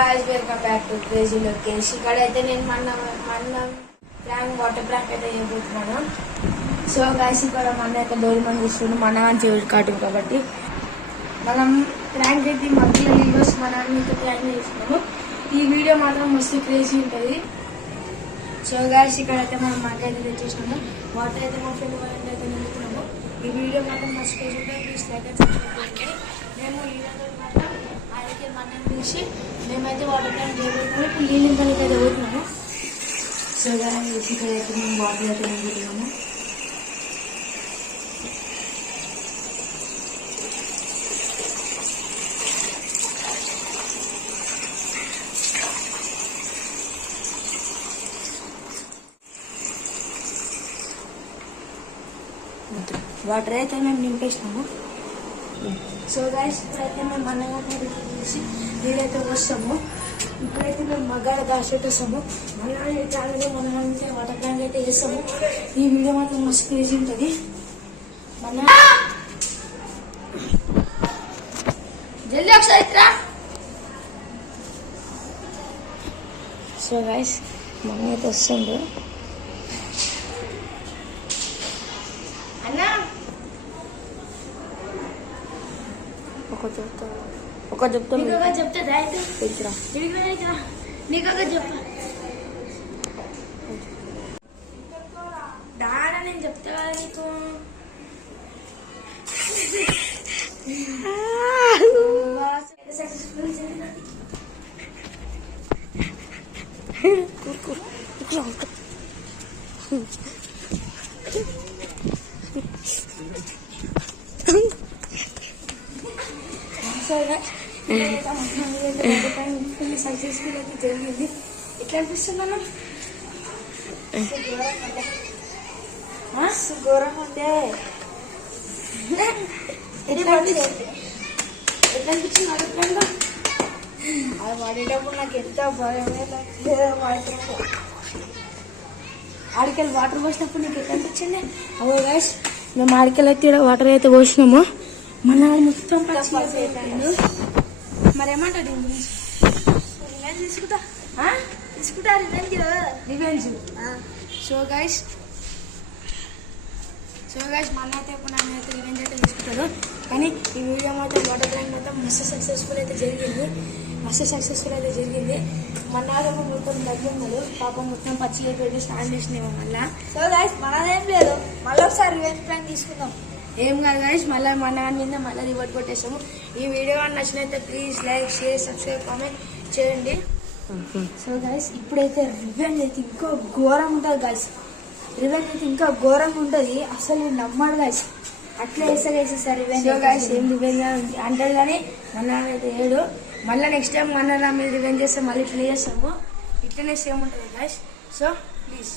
guys, welcome back to Crazy Lokesh. ఇక్కడైతే నేను మన ప్రాంక్ వాటర్ ప్రాంక్ అయితే చేయబోతున్నాను. సో గైస్ ఇక్కడ మన అయితే డోరేమోన్ చూస్తున్నాం. మన చెవి కాటు కాబట్టి మనం ప్రాంక్ అయితే మధ్యలో వీడియోస్ మన అయితే ప్రాంక్ చేస్తున్నాము. ఈ వీడియో మాత్రం మస్తు క్రేజీ ఉంటుంది. సో గైస్ ఇక్కడైతే మనం మగ్గ అయితే తెచ్చేసినాము. వాటర్ అయితే మా ఫ్రెండ్ వాళ్ళ అయితే నిలుపుతున్నాము. ఈ వీడియో మాత్రం మస్తు క్రేజీ ఉంటుంది. ప్లీజ్ లైక్ అండ్ సబ్స్క్రైబ్ చేయండి. మేము ఈ వీడియో మాత్రం అయితే మనం తీసి మేమైతే వాటర్ ప్లాంట్ చేయబోతున్నాము. ఇప్పుడు నీళ్ళు పనికి అయితే పోతున్నాము. సో గైస్ ఇక్కడైతే మేము వాటర్ అయితే నింపుతున్నాము. వాటర్ అయితే మేము నింపేసినాము. సో గైస్ ఇప్పుడైతే మేము అన్నగా తీసి నీళ్ళైతే వస్తాము. ఇప్పుడైతే మేము మగ్గాల దాచేస్తాము. మన ఛానల్ మన వాటర్ ప్లాంట్ అయితే వేస్తాము. ఈ వీడియో మాత్రం మస్తు క్రేజీ ఉంటుంది. మన జల్దీ ఒకసారి. సో గైస్ మన అయితే వస్తుంది. ఒక చెప్తా నీకు చెప్ప దాడా నేను చెప్తా కదా నీకు. సక్సెస్ఫుల్ అయితే జరిగింది. ఎట్లా అనిపిస్తుంది అన్న? ఘోరం అంటే ఎట్లా అనిపించింది అడుగుతుందా? అది పడేటప్పుడు నాకు ఎంత భయమే ఆడికెళ్ళి వాటర్ పోసినప్పుడు నీకు ఎట్లా అనిపించింది? అవో గైస్ మేము ఆడికెళ్ళి అయితే వాటర్ అయితే పోసినాము. మన మొత్తం మరేమంటారు దీని గురించి? రివెంజ్ తీసుకుంటా రివెంజ్. సో గైస్ మన అయితే ఇప్పుడు నన్ను అయితే రివెంజ్ అయితే తీసుకుంటారు. కానీ ఈ వీడియో మాత్రం వాటర్ ప్లాంట్ మాత్రం మస్తు సక్సెస్ఫుల్ అయితే జరిగింది. మన మొత్తం తగ్గున్నాడు పాపం, మొత్తం పచ్చి అయిపోయి స్టాండ్ చేసినాము మళ్ళా. సో గైస్ మనదేం లేదు, మళ్ళీ ఒకసారి రివెంజ్ ప్లాన్ తీసుకుందాం. ఏం కాదు గైస్, మళ్ళీ మన మీద మళ్ళీ రివర్ట్ కొట్టేసాము. ఈ వీడియో నచ్చినైతే please like, share, subscribe, comment చేయండి. సో గైస్ ఇప్పుడైతే రివెంజ్ అయితే ఇంకా ఘోరంగా ఉంటుంది. అసలు నమ్మడు గైస్. అట్లా వేస్తా guys sir revenge. So guys ఏం రివెంజ్ అంటారు కానీ మన అయితే ఏడు. మళ్ళీ నెక్స్ట్ టైం మన మీద రివెంజ్ చేస్తే మళ్ళీ ఇట్లా చేస్తాము. ఇట్లనే సేమ్ ఉంటుంది గైస్. So please